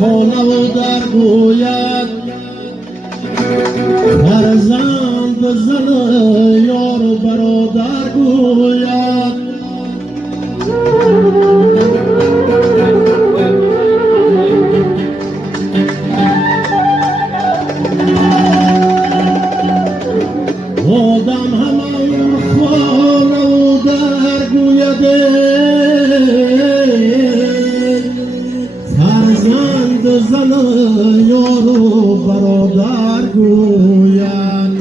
خانه و در گوید فرزند زن یار و برادر گوید آدم همان خانه و در گوید فرزند زن یار و برادر گوید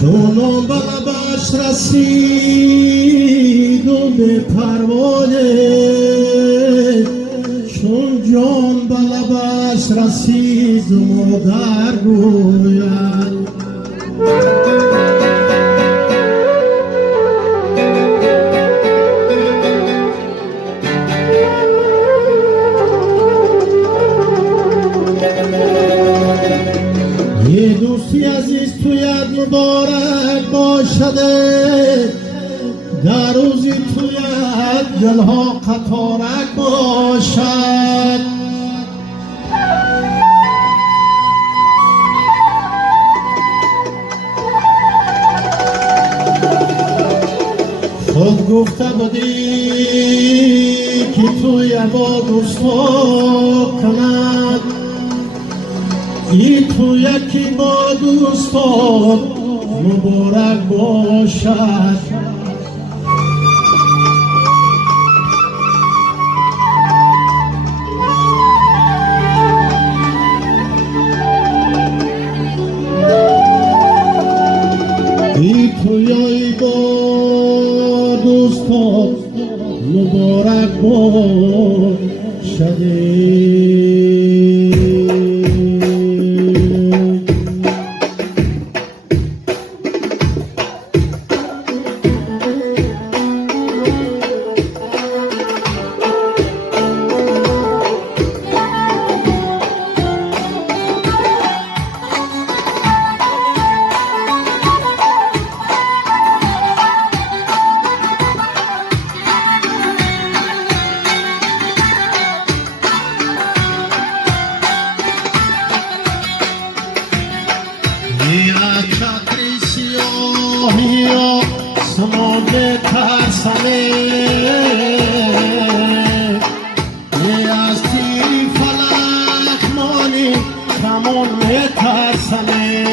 چون بلبش رسید و به پروانه چون جان بلبش رسید و مادر گوید یه دوستی عزیز تویت مبارک باشده در روزی تویت دلها قطارک باشد خود گفته بودی که توی با دوستا کند ای تو یکی با دوستان مبارک باشد ای تو یکی با دوستان مبارک باشد سماده ترسانه یه از تیری فلک مانی کمون ترسانه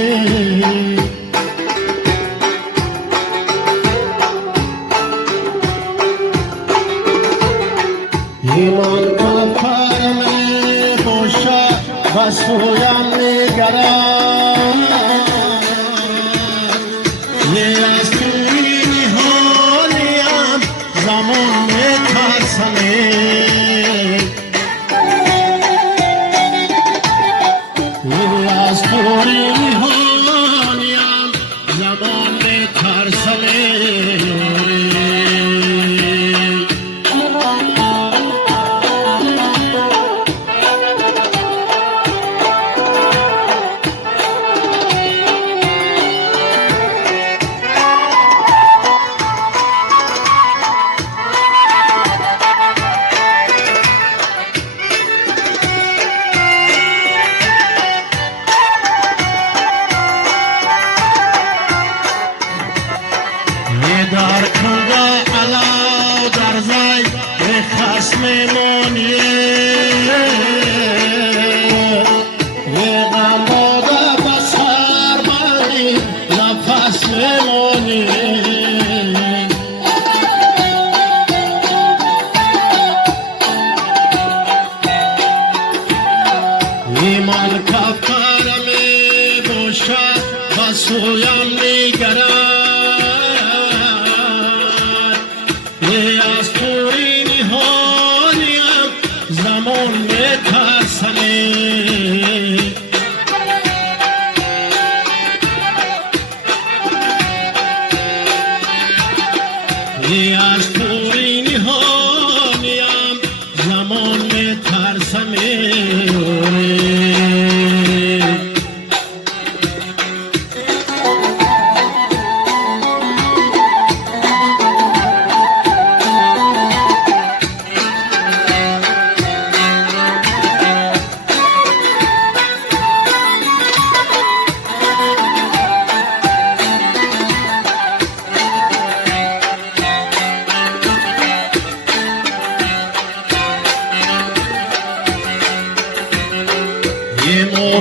ایمان کفرم باشه و سویم نگرم یه از تیری حالیم زمان ترسانه یه از تیری حالیم زمان ترسانه در کنده علاو در زای به خسم مانیه یه غماده بسر بانی نفس مانیه ایمان کفرم باشد و سویم نگرد از توی نهانیم زمان ترسانه از توی نهانیم زمان ترسانه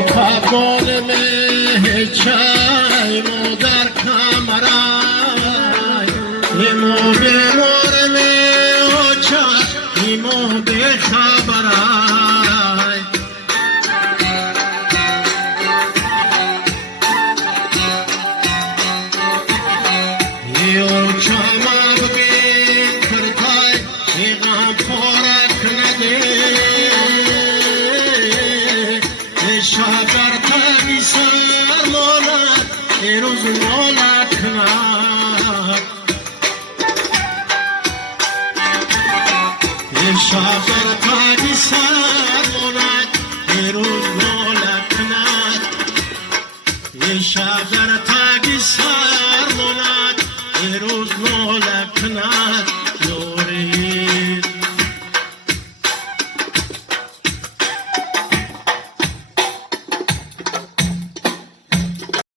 کابل میں چای مو در کمرای ایمو بیمار میں اوچا ایمو بے خبرای ایو چاما بگین کرتای ایغام پورک نده شاگر تایی سر مولد ایروز مولد کنم شاگر تایی سر